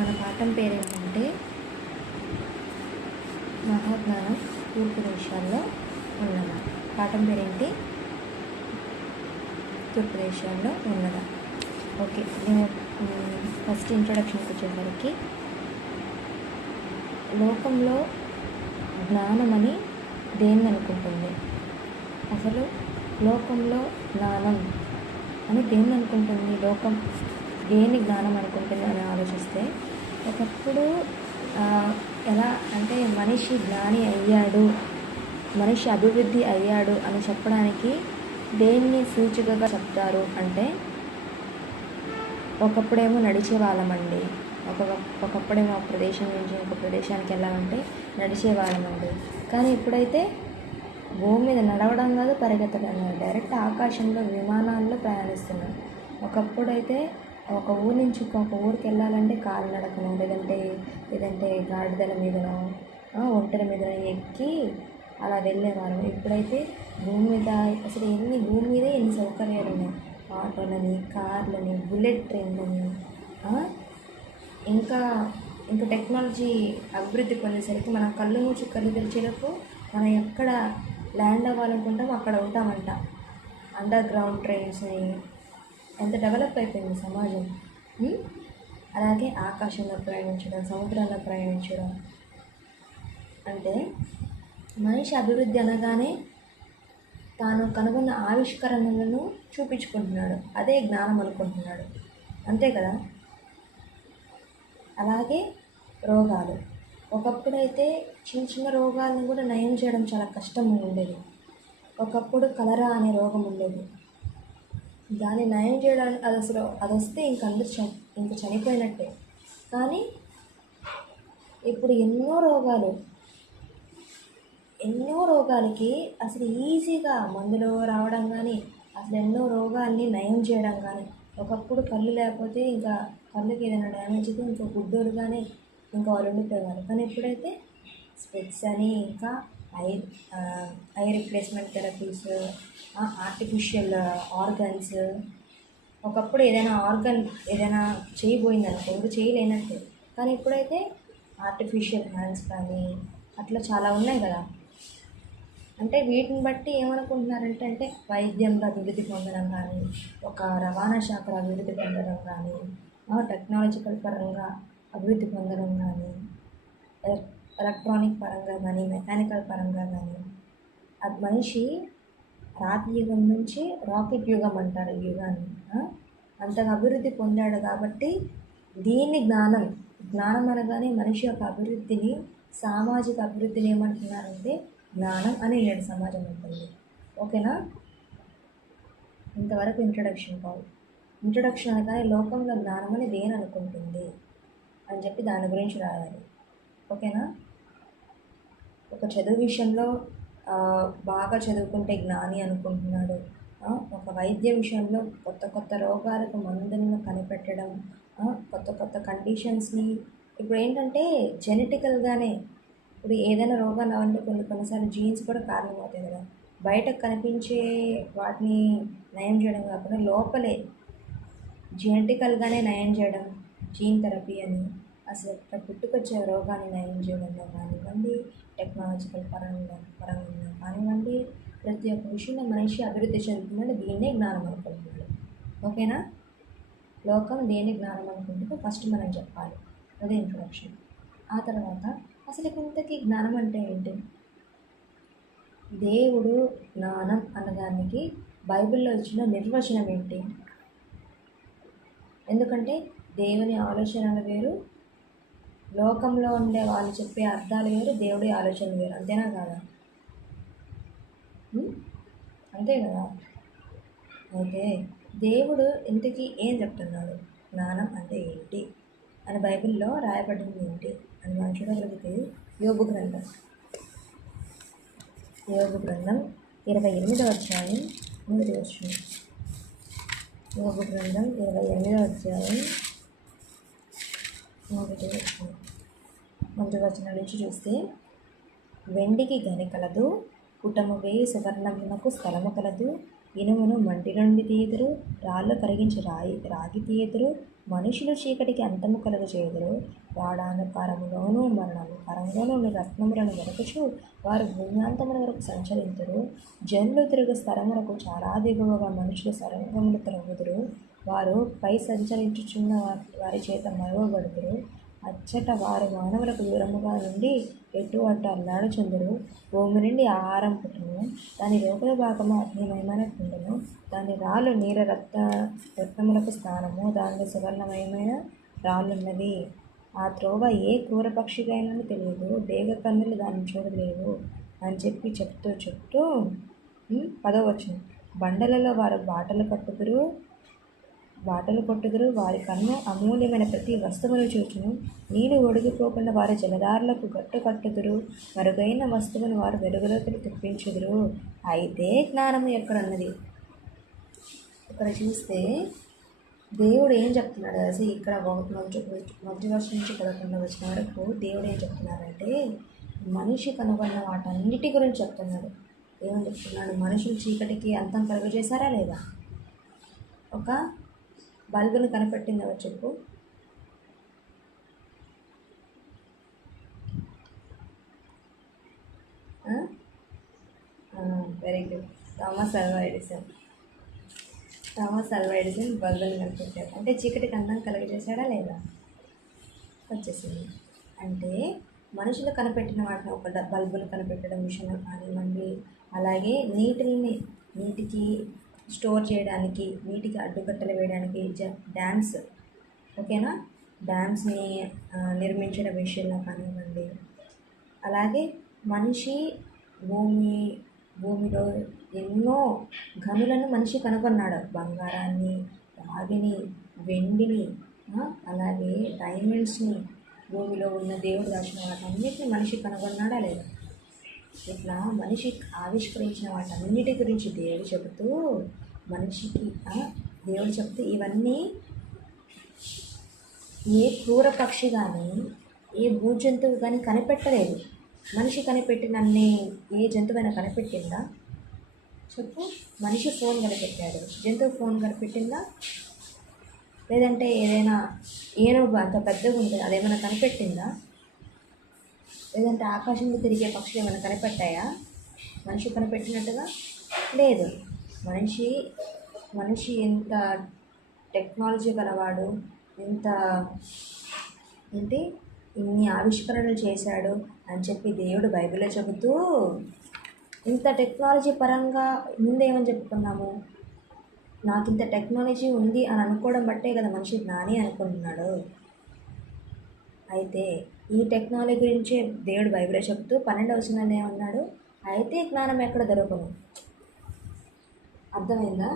మన పాఠం పేరేంటంటే మహాజ్ఞానం తూర్పు దేశాల్లో ఉన్నదా. పాఠం పేరేంటి? తూర్పు దేశాల్లో ఉన్నదా. ఓకే, నేను ఫస్ట్ ఇంట్రొడక్షన్కి వచ్చేసరికి లోకంలో జ్ఞానం అని దేన్ని అనుకుంటుంది? అసలు లోకంలో జ్ఞానం అని దేన్ని అనుకుంటుంది? లోకం దేన్ని జ్ఞానం అనుకుంటుంది అని ఆలోచిస్తే, ఒకప్పుడు ఎలా అంటే మనిషి జ్ఞాని అయ్యాడు, మనిషి అభివృద్ధి అయ్యాడు అని చెప్పడానికి దేన్ని సూచికగా చెప్తారు అంటే, ఒకప్పుడేమో నడిచే వాళ్ళమండి, ఒకప్పుడేమో ఒక ప్రదేశం నుంచి ఇంకో ప్రదేశానికి వెళ్ళాలంటే నడిచే వాళ్ళమండి. కానీ ఇప్పుడైతే భూమి మీద నడవడం కాదు, పరిగెత్తడం కాదు, డైరెక్ట్ ఆకాశంలో విమానాల్లో ప్రయాణిస్తున్నాం. ఒకప్పుడైతే ఒక ఊరి నుంచి ఇంకొక ఊరికి వెళ్ళాలంటే కాలినడకనో లేదంటే గాడిదల మీదనో ఒంటెల మీదనో ఎక్కి అలా వెళ్ళేవాళ్ళం. ఇప్పుడైతే భూమి మీద అసలు భూమి మీదే ఎన్ని సౌకర్యాలు ఉన్నాయి. ఆటోలని, కార్లని, బుల్లెట్ ట్రైన్లని, ఇంకా టెక్నాలజీ అభివృద్ధి పొందేసరికి మనం కళ్ళు మూసి కళ్ళు తెరిచేలకు మనం ఎక్కడ ల్యాండ్ అవ్వాలనుకుంటామో అక్కడ ఉంటామంట. అండర్ గ్రౌండ్ ట్రైన్స్ని, ఎంత డెవలప్ అయిపోయింది సమాజం. అలాగే ఆకాశంలో ప్రయాణించడం, సముద్రంలో ప్రయాణించడం. అంటే మనిషి అభివృద్ధి అనగానే తాను కనుగొన్న ఆవిష్కరణలను చూపించుకుంటున్నాడు, అదే జ్ఞానం అనుకుంటున్నాడు, అంతే కదా. అలాగే రోగాలు, ఒకప్పుడైతే చిన్న చిన్న రోగాలను కూడా నయం చేయడం చాలా కష్టం ఉండేది. ఒకప్పుడు కలరా అనే రోగం ఉండేది, దాన్ని నయం చేయడానికి అది వస్తే ఇంక చనిపోయినట్టే. కానీ ఇప్పుడు ఎన్నో రోగాలకి అసలు ఈజీగా మందులు రావడం కానీ, అసలు ఎన్నో రోగాల్ని నయం చేయడం కానీ. ఒకప్పుడు కళ్ళు లేకపోతే ఇంకా కళ్ళకి ఏదైనా డ్యామేజ్ అయితే ఇంకా గుడ్డోలుగానే ఇంకా వాళ్ళు ఉండిపోయేవారు. కానీ ఇప్పుడైతే స్పెట్స్ అని, ఇంకా I replacement therapies, artificial organs. ఒకప్పుడు ఏదైనా చేయబోయిందనుకో ఇంకా చేయలేనట్టే. కానీ ఇప్పుడైతే ఆర్టిఫిషియల్ హ్యాండ్స్ కానీ అట్లా చాలా ఉన్నాయి కదా. అంటే వీటిని బట్టి ఏమనుకుంటున్నారంటే, అంటే వైద్యంలో అభివృద్ధి పొందడం కానీ, ఒక రవాణా శాఖలో అభివృద్ధి పొందడం కానీ, టెక్నాలజికల్ పరంగా అభివృద్ధి పొందడం కానీ, ఎలక్ట్రానిక్ పరంగా కానీ, మెకానికల్ పరంగా కానీ. అది మనిషి రాతి యుగం నుంచి రాకెట్ యుగం అంటారు ఈ యుగాన్ని, అంతగా అభివృద్ధి పొందాడు. కాబట్టి దీన్ని జ్ఞానం అనగానే మనిషి యొక్క అభివృద్ధిని, సామాజిక అభివృద్ధిని ఏమంటున్నారంటే జ్ఞానం అని నేడు సమాజం ఉంటుంది. ఓకేనా? ఇంతవరకు ఇంట్రొడక్షన్ అనగానే లోకంలో జ్ఞానం అని దేని అనుకుంటుంది అని చెప్పి దాని గురించి రాయాలి. ఓకేనా? ఒక చదువు విషయంలో బాగా చదువుకుంటే జ్ఞాని అనుకుంటున్నాడు. ఒక వైద్య విషయంలో కొత్త రోగాలకు మందులను కనిపెట్టడం, కొత్త కండిషన్స్ని. ఇప్పుడు ఏంటంటే జెనెటికల్గానే ఇప్పుడు ఏదైనా రోగాలు అవ్వాలంటే కొన్నిసార్లు జీన్స్ కూడా కారణమవుతాయి కదా. బయటకు కనిపించే వాటిని నయం చేయడం కాకుండా లోపలే జెనెటికల్గానే నయం చేయడం, జీన్ థెరపీ అని. అసలు పుట్టుకొచ్చే రోగాన్ని నయం చేయడంలో కానివ్వండి, టెక్నాలజికల్ పరంగా కానివ్వండి, ప్రతి ఒక్క విషయంలో మనిషి అభివృద్ధి చెందుతుందంటే దీన్నే జ్ఞానం అనుకుంటున్నాడు. ఓకేనా? లోకం దేన్ని జ్ఞానం అనుకుంటుందో ఫస్ట్ మనం చెప్పాలి, అదే ఇంట్రొడక్షన్. ఆ తర్వాత అసలు ఇంతకీ జ్ఞానం అంటే ఏంటి? దేవుడు జ్ఞానం అన్నదానికి బైబిల్లో ఇచ్చిన నిర్వచనం ఏంటి? ఎందుకంటే దేవుని ఆలోచనలు వేరు, లోకంలో ఉండే వాళ్ళు చెప్పే అర్థాలు వేరు, దేవుడి ఆలోచనలు వేరు. అంతేనా కాదా? అంతే కదా. అయితే దేవుడు ఇంతకీ ఏం చెప్తున్నాడు? జ్ఞానం అంటే ఏంటి అని బైబిల్లో రాయబడింది ఏంటి అని మనం చూడగలిగితే, యోబు గ్రంథం 28వ అధ్యాయం 1వ వచనం. యోబు గ్రంథం 28వ అధ్యాయం 1వ వచనం నుంచి చూస్తే, వెండికి గని కలదు, పుటము వేయి సువర్ణమునకు స్థలము కలదు, ఇనుమును మంటి నుండి తీయుదురు, రాళ్ళు కరిగించి రాగి తీయుదురు. మనుషులు చీకటికి అంతము కలుగజేయుదురు. గాఢాంధకారములోను మరణాంధకారములోను రత్నములను వెతకుచు వారు భూమ్యాంతముల వరకు సంచరింతురు. జనులు తిరుగు స్థలములకు చాలా దిగువగా మనుషులు సొరంగములు త్రవ్వుదురు. వారు పై సంచరించుచున్న వారి చేత మరువబడుదురు. అచ్చట వారు మానవులకు దూరముగా నుండి ఎటు అటు అల్లాడుచుందురు. భూమి నుండి ఆహారం పుట్టును, దాని లోపల భాగము అగ్నిమయమైన కుండను, దాని రాళ్ళు రత్నములకు స్థానము, దానిలో సువర్ణమయమైన రాళ్ళున్నవి. ఆ త్రోవ ఏ క్రూర పక్షికైనా తెలియదు, డేగ కన్నులు దాన్ని చూడలేవు అని చెప్తూ 10వ వచనం. బండలలో వారు బాటలు కొట్టుదురు. వారి కన్ను అమూల్యమైన ప్రతి వస్తువును చూచును. నీరు ఒడిగిపోకుండా వారి జలధారలకు గట్టు కట్టుదురు. మరుగైన వస్తువును వారు వెలుగులోకి తెప్పించుదురు. అయితే జ్ఞానము ఎక్కడున్నది? ఇక్కడ చూస్తే దేవుడు ఏం చెప్తున్నాడు అసలు ఇక్కడ మొదటి వర్షం నుంచి 11వ వచనం వరకు దేవుడు ఏం చెప్తున్నారంటే మనిషి కనుగొన్న వాటన్నిటి గురించి చెప్తున్నాడు. ఏమని చెప్తున్నాడు? మనుషులు చీకటికి అంతం కలుగజేశారా లేదా? ఒక బల్బును కనిపెట్టింది ఎవరు చెప్పు? Very good, Thomas Alva Edison బల్బును కనిపెట్టాడు. అంటే చీకటికి అందం కలుగజేశాడా లేదా? వచ్చేసింది. అంటే మనుషులు కనిపెట్టిన వాటిని ఒక బల్బును కనిపెట్టడం విషయంలో కానివ్వండి, అలాగే నీటికి స్టోర్ చేయడానికి, నీటికి అడ్డుకట్టలు వేయడానికి డ్యామ్స్, ఓకేనా, డ్యామ్స్ని నిర్మించడం విషయంలో కానివ్వండి, అలాగే మనిషి భూమిలో ఎన్నో గనులను మనిషి కనుగొన్నాడు. బంగారాన్ని, రాగిని, వెండిని, అలాగే డైమండ్స్ని, భూమిలో ఉన్న దేవుడు దాచిన వాటన్నిటిని మనిషి కనుగొన్నాడా లేదా? ఇట్లా మనిషి ఆవిష్కరించిన వాటన్నిటి గురించి దేవుడు చెబుతూ ఇవన్నీ ఏ క్రూర పక్షి కానీ ఏ భూజంతువు కానీ కనిపెట్టలేదు. మనిషి కనిపెట్టినన్ని ఏ జంతువైనా కనిపెట్టిందా చెప్పు? మనిషి ఫోన్ కనిపెట్టాడు, జంతువు ఫోన్ కనిపెట్టిందా? లేదంటే ఏదైనా ఏనుగు అంత పెద్దగా ఉంటుంది అదేమైనా కనిపెట్టిందా? లేదంటే ఆకాశంలో తిరిగే పక్షులు ఏమైనా కనిపెట్టాయా మనిషి కనిపెట్టినట్టుగా? లేదు. మనిషి ఎంత టెక్నాలజీ గలవాడు, ఇన్ని ఆవిష్కరణలు చేశాడు అని చెప్పి దేవుడు బైబిల్లో చెబుతూ ఇంత టెక్నాలజీ పరంగా ముందేమని చెప్పుకున్నాము? నాకు ఇంత టెక్నాలజీ ఉంది అని అనుకోవడం బట్టే కదా మనిషి జ్ఞాని అనుకుంటున్నాడు. అయితే ఈ టెక్నాలజీ గురించే దేవుడు బైబిల్లో చెప్తూ 12వ వచనంలో ఏమన్నాడు? అయితే జ్ఞానం ఎక్కడ దొరకను. అర్థమైందా?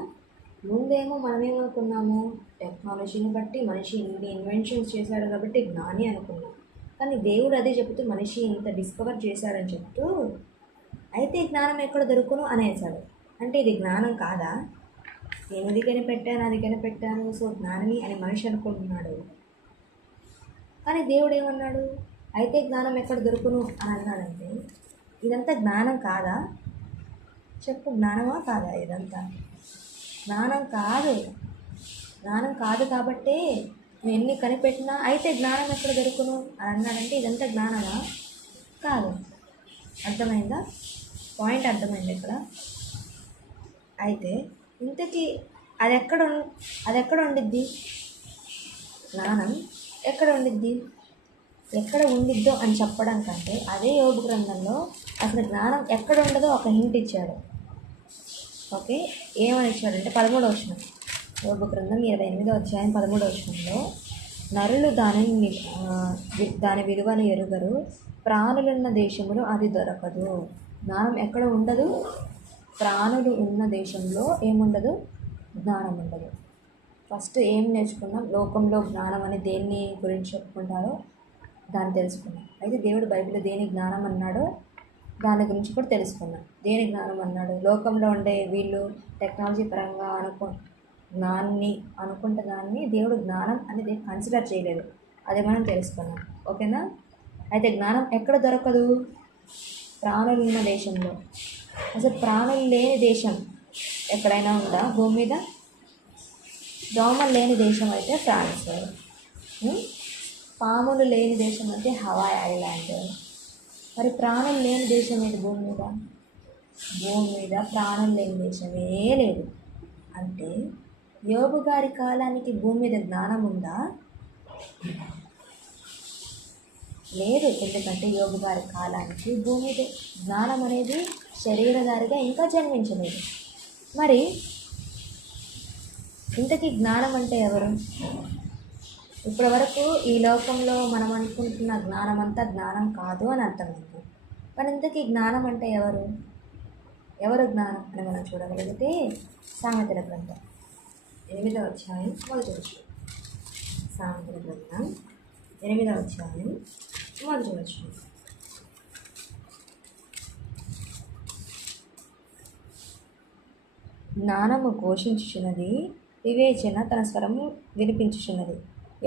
ముందేమో మనమేమనుకున్నాము? టెక్నాలజీని బట్టి మనిషి ఇన్ని ఇన్వెన్షన్స్ చేశాడు కాబట్టి జ్ఞాని అనుకున్నాం. కానీ దేవుడు అదే చెబుతూ మనిషి ఇంత డిస్కవర్ చేశాడని చెప్తూ అయితే జ్ఞానం ఎక్కడ దొరుకును అనేసాడు. అంటే ఇది జ్ఞానం కాదా? నేను ఇది కనిపెట్టాను సో జ్ఞాని అని మనిషి అనుకుంటున్నాడు. కానీ దేవుడు ఏమన్నాడు? అయితే జ్ఞానం ఎక్కడ దొరుకును అని అన్నాడంటే ఇదంతా జ్ఞానం కాదా? చెప్పు, జ్ఞానమా కాదా? ఇదంతా జ్ఞానం కాదు కాబట్టే నువ్వు ఎన్ని కనిపెట్టినా అయితే జ్ఞానం ఎక్కడ దొరుకును అని అన్నాడంటే ఇదంతా జ్ఞానమా? కాదు. అర్థమైందా? పాయింట్ అర్థమైంది ఇక్కడ. అయితే ఇంతకీ అది ఎక్కడ ఉండిద్ది? జ్ఞానం ఎక్కడ ఉండిద్దో అని చెప్పడం కంటే అదే యోబు గ్రంథంలో అసలు జ్ఞానం ఎక్కడ ఉండదో ఒక హింట్ ఇచ్చాడు. ఓకే, ఏమని ఇచ్చాడంటే 13వ వచనం, యోబు గ్రంథం 28వ అధ్యాయం 13వ వచనంలో, నరులు దాని విలువను ఎరుగరు, ప్రాణులున్న దేశంలో అది దొరకదు. జ్ఞానం ఎక్కడ ఉండదు? ప్రాణులు ఉన్న దేశంలో ఏముండదు? జ్ఞానం ఉండదు. ఫస్ట్ ఏం నేర్చుకున్నాం? లోకంలో జ్ఞానం అని దేన్ని గురించి చెప్పుకుంటారో దాన్ని తెలుసుకున్నాం. అయితే దేవుడు బైబిల్లో దేని జ్ఞానం అన్నాడో దాని గురించి కూడా తెలుసుకున్నాం. దేని జ్ఞానం అన్నాడు? లోకంలో ఉండే వీళ్ళు టెక్నాలజీ పరంగా అనుకుంటే దాన్ని దేవుడు జ్ఞానం అనేది కన్సిడర్ చేయలేదు. అది మనం తెలుసుకున్నాం. ఓకేనా? అయితే జ్ఞానం ఎక్కడ దొరకదు? ప్రాణులున్న దేశంలో. అసలు ప్రాణులు లేని దేశం ఎక్కడైనా ఉందా భూమి మీద? దోమలు లేని దేశం అయితే ఫ్రాన్స్. పాములు లేని దేశం అయితే హవాయ్ ఐలాండ్. మరి ప్రాణం లేని దేశం ఏది భూమి మీద? భూమి మీద ప్రాణం లేని దేశమే లేదు. అంటే యోబు గారి కాలానికి భూమి మీద జ్ఞానం ఉందా? లేదు. ఎందుకంటే యోబు గారి కాలానికి భూమి మీద జ్ఞానం అనేది శరీరధారిగా ఇంకా జన్మించలేదు. మరి ఇంతకీ జ్ఞానం అంటే ఎవరు? ఇప్పటి వరకు ఈ లోకంలో మనం అనుకుంటున్న జ్ఞానం అంతా జ్ఞానం కాదు అని అర్థమైంది. మరి ఇంతకీ జ్ఞానం అంటే ఎవరు? ఎవరు జ్ఞానం అని మనం చూడగలిగితే సామెతల గ్రంథం 8వ అధ్యాయం 1వ వచనం. సామెతల గ్రంథం 8వ అధ్యాయం 1వ వచనం. జ్ఞానము ఘోషించుచున్నది, వివేచన తన స్వరము వినిపించుచున్నది.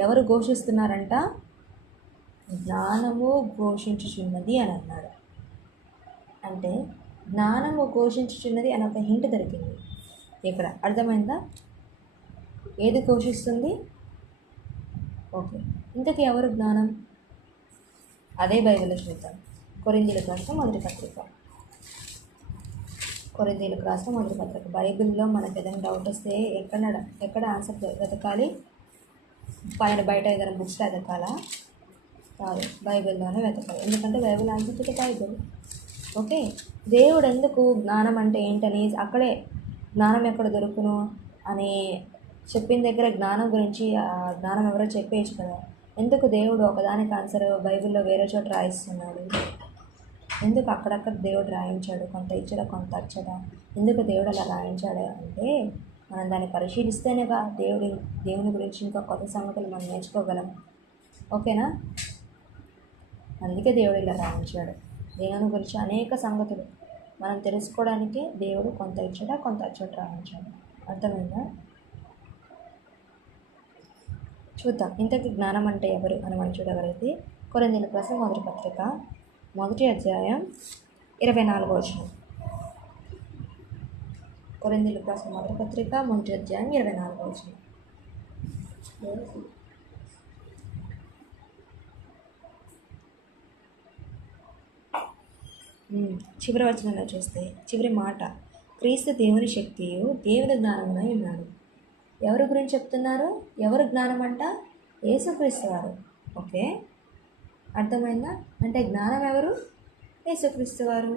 ఎవరు ఘోషిస్తున్నారంట? జ్ఞానము ఘోషించుచున్నది అని అన్నాడు. అంటే జ్ఞానము ఘోషించుచున్నది అని ఒక హింట్ దొరికింది ఇక్కడ. అర్థమైందా? ఏది ఘోషిస్తుంది? ఓకే. ఇంతకీ ఎవరు జ్ఞానం? అదే బైబిల్లో చూద్దాం. కొరింథీయులకు రాసిన మొదటి పత్రిక. కొరింథీయులకు రాసిన మొదటి పత్రిక. బైబిల్లో మనకు ఏదైనా డౌట్ వస్తే ఎక్కడ ఆన్సర్ వెతకాలి? బయట ఏదైనా బుక్స్ వెతకాలా? కాదు, బైబిల్లోనే వెతకాలి. ఎందుకంటే Bible answer to Bible. Okay. దేవుడు ఎందుకు జ్ఞానం అంటే ఏంటని అక్కడే జ్ఞానం ఎక్కడ దొరుకును అని చెప్పిన దగ్గర జ్ఞానం గురించి జ్ఞానం ఎవరో చెప్పేయచ్చు కదా. ఎందుకు దేవుడు ఒకదానికి ఆన్సర్ బైబిల్లో వేరే చోట రాయిస్తున్నాడు? ఎందుకు అక్కడక్కడ దేవుడు రాయించాడు? కొంత ఇచ్చడా కొంత అచ్చడా? ఎందుకు దేవుడు అలా రాయించాడు అంటే మనం దాన్ని పరిశీలిస్తేనేగా దేవుని గురించి ఇంకా కొత్త సంగతులు మనం నేర్చుకోగలం. ఓకేనా? అందుకే దేవుడు ఇలా రాయించాడు. దేవుని గురించి అనేక సంగతులు మనం తెలుసుకోవడానికి దేవుడు కొంత ఇచ్చడా కొంత అచ్చట రాయించాడు. అర్థమైందా? చూద్దాం ఇంతకీ జ్ఞానం అంటే ఎవరు అని మనం చూడగలిగితే కొరింథీయులకు రాసిన మొదటి పత్రిక 1వ అధ్యాయం 24వ వచనం. కొరింథీయులకు రాసిన మొదటి పత్రిక 1వ అధ్యాయం 24వ వచనం. చివరి వచనంలో చూస్తే చివరి మాట, క్రీస్తు దేవుని శక్తియు దేవుని జ్ఞానమునై ఉన్నాడు. ఎవరి గురించి చెప్తున్నారు? ఎవరు జ్ఞానం అంట? యేసుక్రీస్తు వారు. ఓకే, అర్థమైందా? అంటే జ్ఞానం ఎవరు? యేసుక్రీస్తు వారు.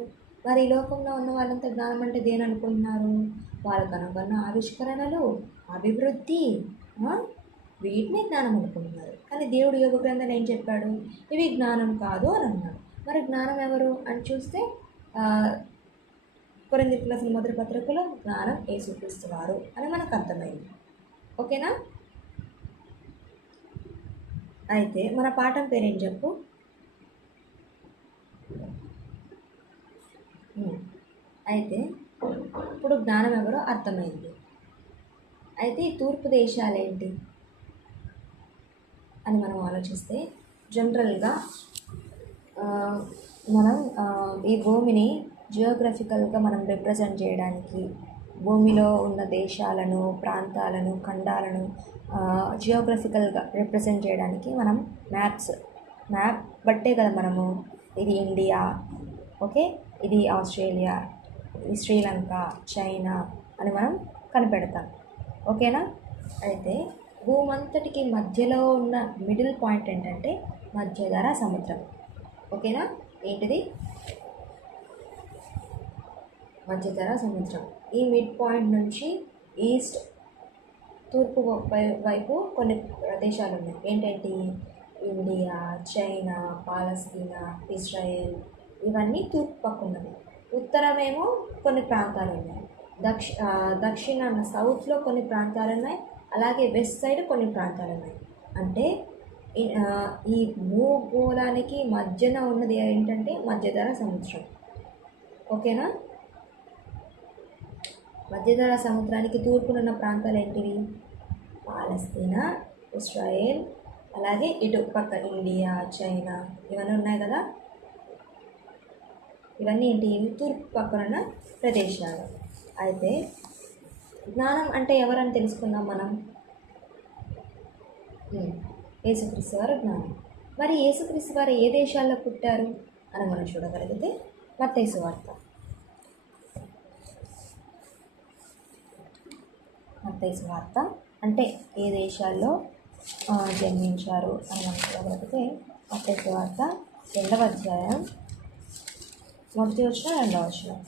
మరి ఈ లోకంలో ఉన్న వాళ్ళంతా జ్ఞానం అంటే దేని అనుకుంటున్నారు? వాళ్ళు కనుగొన్న ఆవిష్కరణలు, అభివృద్ధి, వీటిని జ్ఞానం అనుకుంటున్నారు. కానీ దేవుడు యోగ గ్రంథాలు ఏం చెప్పాడు? ఇవి జ్ఞానం కాదు అని అన్నాడు. మరి జ్ఞానం ఎవరు అని చూస్తే కొరింథీయులకు రాసిన మొదటి పత్రికలో జ్ఞానం యేసుక్రీస్తు వారు అని మనకు అర్థమైంది. ఓకేనా? అయితే మన పాఠం పేరేం చెప్పు? అయితే ఇప్పుడు జ్ఞానం ఎవరో అర్థమైంది. అయితే ఈ తూర్పు దేశాలేంటి అని మనం ఆలోచిస్తే జనరల్గా మనం ఈ భూమిని జియోగ్రఫికల్గా మనం రిప్రజెంట్ చేయడానికి భూమిలో ఉన్న దేశాలను, ప్రాంతాలను, ఖండాలను జియోగ్రఫికల్గా రిప్రజెంట్ చేయడానికి మనం మ్యాప్ బట్టే కదా మనము ఇది ఇండియా, ఓకే, ఇది ఆస్ట్రేలియా, ఇది శ్రీలంక, చైనా అని మనం కనిపెడతాం. ఓకేనా? అయితే భూమంతటికి మధ్యలో ఉన్న మిడిల్ పాయింట్ ఏంటంటే మధ్యధరా సముద్రం. ఓకేనా? ఏంటిది? మధ్యధరా సముద్రం. ఈ మిడ్ పాయింట్ నుంచి ఈస్ట్ తూర్పు వైపు కొన్ని ప్రదేశాలు ఉన్నాయి. ఏంటంటే ఇండియా, చైనా, పాలస్తీనా, ఇజ్రాయెల్, ఇవన్నీ తూర్పు పక్క ఉన్నవి. ఉత్తరమేమో కొన్ని ప్రాంతాలు ఉన్నాయి. దక్షిణాన సౌత్లో కొన్ని ప్రాంతాలు ఉన్నాయి. అలాగే వెస్ట్ సైడ్ కొన్ని ప్రాంతాలు ఉన్నాయి. అంటే ఈ భూగోళానికి మధ్యన ఉన్నది ఏంటంటే మధ్యధరా సముద్రం. ఓకేనా? మధ్యధరా సముద్రానికి తూర్పునున్న ప్రాంతాలు ఏంటివి? పాలస్తీనా, ఇజ్రాయెల్, అలాగే ఇటు పక్క ఇండియా, చైనా, ఇవన్నీ ఉన్నాయి కదా. ఇవన్నీ ఏంటి? తూర్పు పక్కనున్న ప్రదేశాలు. అయితే జ్ఞానం అంటే ఎవరని తెలుసుకున్నాం మనం. యేసుక్రీస్తు వారు జ్ఞానం. మరి యేసుక్రీస్తు వారు ఏ దేశాల్లో పుట్టారు అని మనం చూడగలిగితే మత్తయి సువార్త అంటే ఏ దేశాల్లో జన్మించారు అని మనం చూడగలిగితే మత్తయి సువార్త 2వ అధ్యాయం 1 వచనం 2వ వచనం.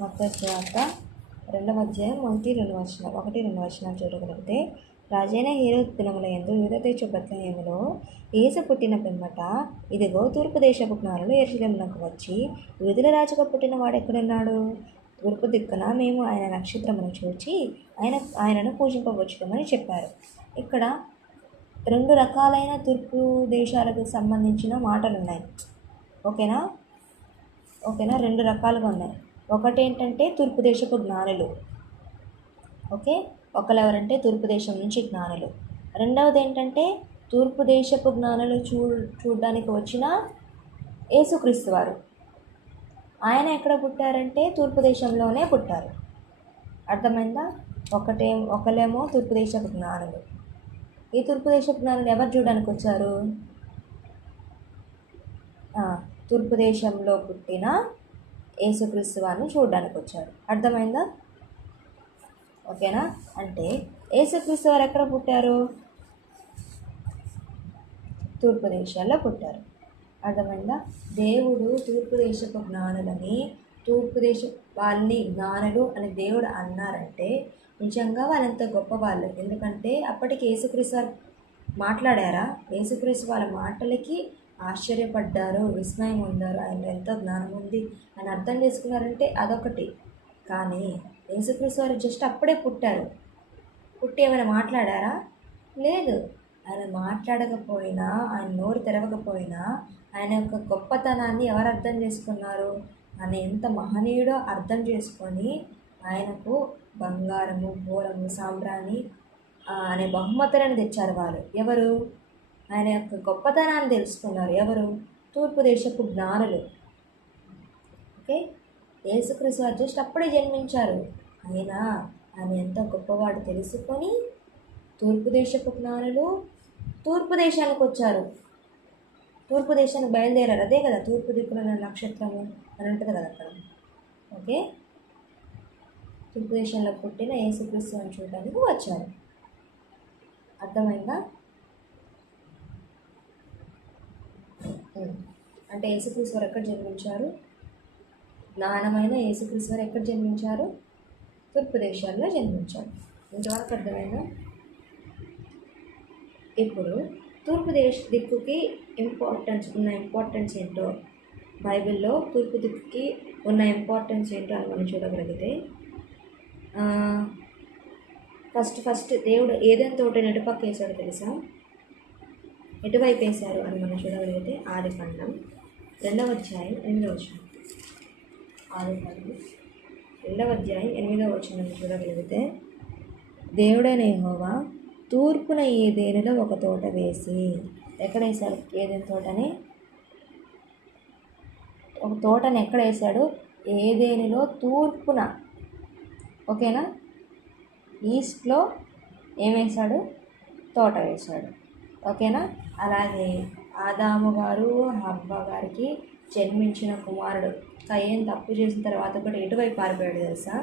మత్తయి సువార్త 2వ అధ్యాయం 1-2 వచనాలు చూడగలిగితే, రాజైన హేరోదు దినముల యందు యూదా దేశపు బెత్లెహేములో యేసు పుట్టిన పిమ్మట, ఇదిగో తూర్పు దేశపు జ్ఞానులు యెరూషలేమునకు వచ్చి, యూదుల రాజుగా పుట్టిన వాడు ఎక్కడున్నాడు? తూర్పు దిక్కున మేము ఆయన నక్షత్రమును చూచి ఆయనను పూజింపవచ్చుమని చెప్పారు. ఇక్కడ 2 రకాలైన తూర్పు దేశాలకు సంబంధించిన మాటలు ఉన్నాయి. ఓకేనా 2 రకాలుగా ఉన్నాయి. ఒకటి ఏంటంటే తూర్పు దేశపు జ్ఞానులు. ఓకే, ఒకరెవరంటే తూర్పు దేశం నుంచి జ్ఞానులు. రెండవది ఏంటంటే తూర్పు దేశపు జ్ఞానులు చూడడానికి వచ్చిన యేసుక్రీస్తు వారు. ఆయన ఎక్కడ పుట్టారంటే తూర్పు దేశంలోనే పుట్టారు. అర్థమైందా? ఒకలేమో తూర్పు దేశపు జ్ఞానులు. ఈ తూర్పు దేశపు జ్ఞానులు ఎవరు చూడడానికి వచ్చారు? తూర్పు దేశంలో పుట్టిన యేసుక్రీస్తు వారిని చూడడానికి వచ్చారు. అర్థమైందా? ఓకేనా? అంటే యేసుక్రీస్తు వారు ఎక్కడ పుట్టారు? తూర్పు దేశాల్లో పుట్టారు. అర్థమైందా? దేవుడు తూర్పు దేశపు జ్ఞానులని, తూర్పు దేశ వాళ్ళని జ్ఞానులు అని దేవుడు అన్నారంటే నిజంగా వాళ్ళంత గొప్ప వాళ్ళు. ఎందుకంటే అప్పటికి యేసుక్రీస్తు వారు మాట్లాడారా? యేసుక్రీస్తు వాళ్ళ మాటలకి ఆశ్చర్యపడ్డారు, విస్మయం ఉందారు. ఆయన ఎంతో జ్ఞానం ఉంది అని అర్థం చేసుకున్నారంటే అదొకటి. కానీ యేసుక్రీస్తు వారు జస్ట్ అప్పుడే పుట్టారు. పుట్టి ఏమైనా మాట్లాడారా? లేదు. ఆయన మాట్లాడకపోయినా, ఆయన నోరు తెరవకపోయినా ఆయన యొక్క గొప్పతనాన్ని ఎవరు అర్థం చేసుకున్నారు? ఆయన ఎంత మహనీయుడో అర్థం చేసుకొని ఆయనకు బంగారము, బోరము, సాంబ్రాణి అనే బహుమతులను తెచ్చారు వాళ్ళు. ఎవరు? ఆయన యొక్క గొప్పతనాన్ని తెలుసుకున్నారు. ఎవరు? తూర్పు దేశపు జ్ఞానులు. ఓకే, యేసుక్రీస్తు వారు జస్ట్ అప్పుడే జన్మించారు. అయినా ఆయన ఎంత గొప్పవాడు తెలుసుకొని తూర్పు దేశపు జ్ఞానులు తూర్పు దేశానికి వచ్చారు. తూర్పు దేశానికి బయలుదేరారు. అదే కదా తూర్పు దిక్కున నక్షత్రము అని ఉంటుంది కదా అక్కడ. ఓకే, తూర్పు దేశంలో పుట్టిన యేసుక్రీస్తు అని చూడడానికి వచ్చారు. అర్థమైందా? అంటే యేసుక్రీస్తు వారు ఎక్కడ జన్మించారు? జ్ఞానమైన యేసుక్రీస్తు వారు ఎక్కడ జన్మించారు? తూర్పు దేశాల్లో జన్మించారు. ఇంతవరకు అర్థమైందా? ఇప్పుడు తూర్పు దిక్కుకి ఉన్న ఇంపార్టెన్స్ ఏంటో, బైబిల్లో తూర్పు దిక్కుకి ఉన్న ఇంపార్టెన్స్ ఏంటో అని మనం చూడగలిగితే, ఫస్ట్ దేవుడు ఏదైనా తోటని ఎటుపక్క వేశాడో తెలుసా? ఎటువైపు వేశారు అని మనం చూడగలిగితే ఆదికాండం 2వ అధ్యాయం 8వ వచనం. ఆదికాండం 2వ అధ్యాయం 8వ వచనం చూడగలిగితే, దేవుడైన యెహోవా తూర్పున ఏదెనులో ఒక తోట వేసి, ఎక్కడ వేశాడు ఏదెను తోటని? ఒక తోటని ఎక్కడ వేశాడు? ఏదెనులో తూర్పున. ఓకేనా? ఈస్ట్లో ఏం వేశాడు? తోట వేశాడు. ఓకేనా? అలాగే ఆదాము గారు హవ్వ గారికి జన్మించిన కుమారుడు కయ్యను తప్పు చేసిన తర్వాత కూడా ఎటువైపు పారిపోయాడు తెలుసా?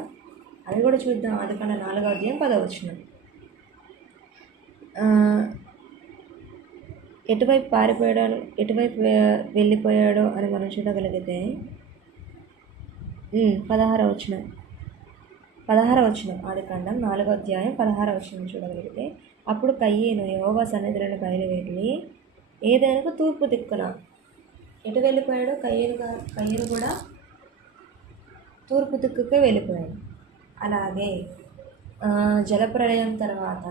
అది కూడా చూద్దాం. ఆదికాండం 4వ అధ్యాయం 10వ వచనం. ఎటువైపు పారిపోయాడో, ఎటువైపు వెళ్ళిపోయాడో అని మనం చూడగలిగితే 16వ వచనం. ఆదికాండం 4వ అధ్యాయం 16వ వచనం చూడగలిగితే, అప్పుడు కయ్యేను యెహోవా సన్నిధిలోకి బయలువెళ్ళి ఏదైనా తూర్పు దిక్కున. ఎటు వెళ్ళిపోయాడు? కయ్యేను కూడా తూర్పు దిక్కుకే వెళ్ళిపోయాడు. అలాగే జలప్రళయం తర్వాత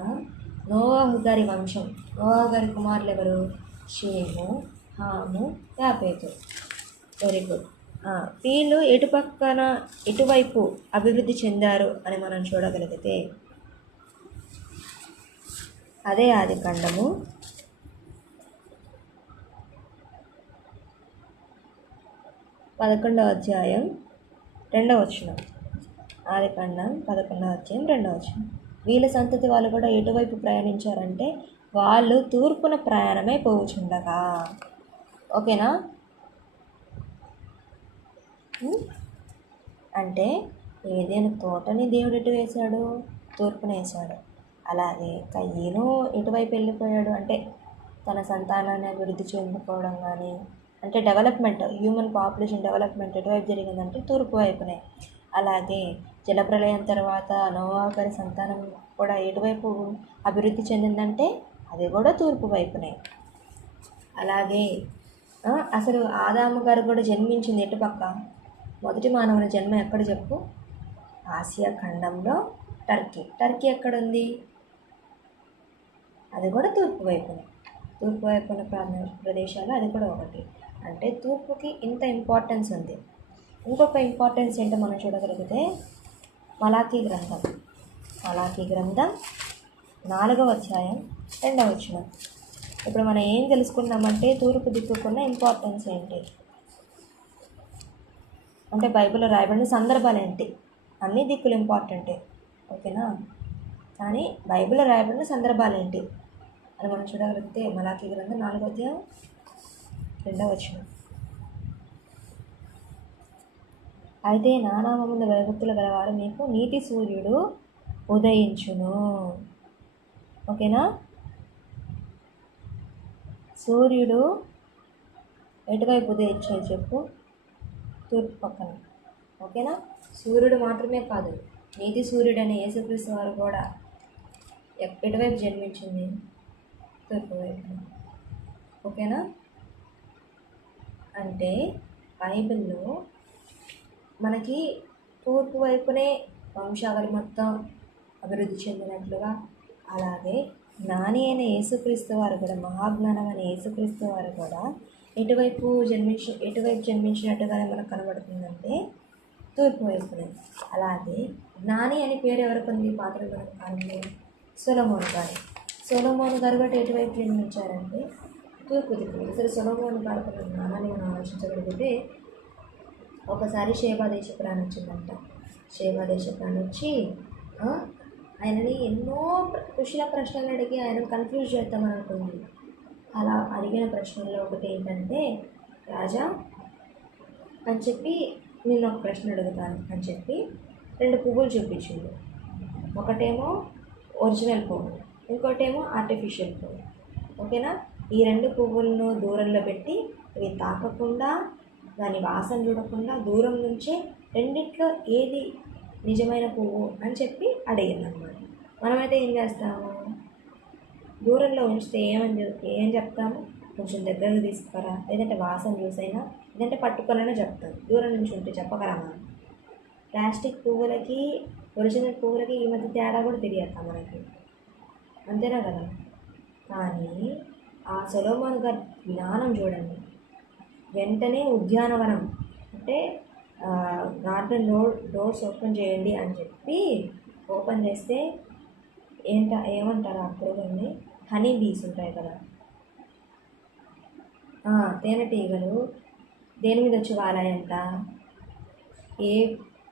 నోవాహు గారి వంశం, నోవాహు గారి కుమారులు ఎవరు? షేము, హాము, యాపేతు. Very good. వీళ్ళు ఎటువైపు అభివృద్ధి చెందారు అని మనం చూడగలిగితే, అదే ఆదికాండము 11వ అధ్యాయం 2వ వచనం. ఆదికాండం 11వ అధ్యాయం 2వ వచనం. వీళ్ళ సంతతి వాళ్ళు కూడా ఎటువైపు ప్రయాణించారంటే వాళ్ళు తూర్పున ప్రయాణమై పోవుచుండగా. ఓకేనా? అంటే ఏదైనా తోటని దేవుడు ఎటు వేశాడు? తూర్పున వేశాడు. అలాగే కయ్యను ఎటువైపు వెళ్ళిపోయాడు అంటే తన సంతానాన్ని అభివృద్ధి చెందుకోవడం కానీ, అంటే డెవలప్మెంట్, హ్యూమన్ పాపులేషన్ డెవలప్మెంట్ ఎటువైపు జరిగిందంటే తూర్పు వైపునే. అలాగే జలప్రలయం తర్వాత నోవా గారి సంతానం కూడా ఎటువైపు అభివృద్ధి చెందిందంటే అది కూడా తూర్పు వైపునే. అలాగే అసలు ఆదాము గారు కూడా జన్మించింది ఎటుపక్క? మొదటి మానవుని జన్మ ఎక్కడ చెప్పు? ఆసియా ఖండంలో టర్కీ ఎక్కడుంది? అది కూడా తూర్పు వైపునే. తూర్పు వైపున ప్రదేశాలు అది కూడా ఒకటి. అంటే తూర్పుకి ఇంత ఇంపార్టెన్స్ ఉంది. ఇంకొక ఇంపార్టెన్స్ ఏంటో మనం చూడగలిగితే మలాకీ గ్రంథం 4వ అధ్యాయం 2వ వచనం. ఇప్పుడు మనం ఏం తెలుసుకున్నామంటే తూర్పు దిక్కుకున్న ఇంపార్టెన్స్ ఏంటి అంటే బైబిల్లో రాయబడిన సందర్భాలు ఏంటి? అన్ని దిక్కులు ఇంపార్టెంటే, ఓకేనా? కానీ బైబిల్లో రాయబడిన సందర్భాలు ఏంటి అని మనం చూడగలిగితే మలాకీ గ్రంథం 4వ అధ్యాయం 2వ వచనం. అయితే నా నామమున భయభక్తులు గలవాడు మీకు నీతి సూర్యుడు ఉదయించును. ఓకేనా? సూర్యుడు ఎటువైపు ఉదయించేది చెప్పు? తూర్పు పక్కన. ఓకేనా? సూర్యుడు మాత్రమే కాదు, నీతి సూర్యుడు అనే యేసుక్రీస్తు వారు కూడా ఎటువైపు జన్మించింది? తూర్పు వైపు. ఓకేనా? అంటే బైబిల్లో మనకి తూర్పు వైపునే వంశావళి మొత్తం అభివృద్ధి చెందినట్లుగా, అలాగే జ్ఞాని అయిన యేసుక్రీస్తు వారు కూడా, మహాజ్ఞానం అనే యేసుక్రీస్తు వారు కూడా ఎటువైపు జన్మించినట్టుగానే మనకు కనబడుతుందంటే తూర్పు వైపునే. అలాగే జ్ఞాని అనే పేరు ఎవరికి ఉంది పాత కాలంలో? సొలొమోను గారు. సొలొమోను గారు కూడా ఎటువైపు జన్మించారంటే తూర్పు దిక్కు. అసలు సొలొమోను గారు జ్ఞానాన్ని మనం ఆలోచించగలిగితే ఒకసారి షేబా దేశపురాణి వచ్చిందంట. షేబా దేశపురాణి వచ్చి ఆయనని ఎన్నో కుశల ప్రశ్నలు అడిగి ఆయన కన్ఫ్యూజ్ చేద్దామని అనుకుంది. అలా అడిగిన ప్రశ్నల్లో ఒకటి ఏంటంటే, రాజా అని చెప్పి నేను ఒక ప్రశ్న అడుగుతాను అని చెప్పి 2 పువ్వులు చూపించింది. ఒకటేమో ఒరిజినల్ పువ్వు, ఇంకోటేమో ఆర్టిఫిషియల్ పువ్వు. ఓకేనా? ఈ 2 పువ్వులను దూరంలో పెట్టి ఇవి తాకకుండా, దాని వాసన చూడకుండా దూరం నుంచే రెండిట్లో ఏది నిజమైన పువ్వు అని చెప్పి అడిగింది అన్నమాట. మనమైతే ఏం చేస్తాము? దూరంలో ఉంచితే ఏం చెప్తాము? కొంచెం దగ్గరకు తీసుకురా, లేదంటే వాసన చూసైనా, లేదంటే పట్టుకొనైనా చెప్తాం. దూరం నుంచి ఉంటే చెప్పగలమా? ప్లాస్టిక్ పువ్వులకి ఒరిజినల్ పువ్వులకి ఈ మధ్య తేడా కూడా తెలియక మనకి, అంతేనా కదా? కానీ ఆ సొలొమోను గారి జ్ఞానం చూడండి. వెంటనే ఉద్యానవనం అంటే గార్డెన్ డోర్స్ ఓపెన్ చేయండి అని చెప్పి ఓపెన్ చేస్తే ఏమంటారు ఆ పురుగుల్ని? హనీ బీస్ ఉంటాయి కదా, తేనెటీగలు దేని మీద వచ్చి వాలాయంట?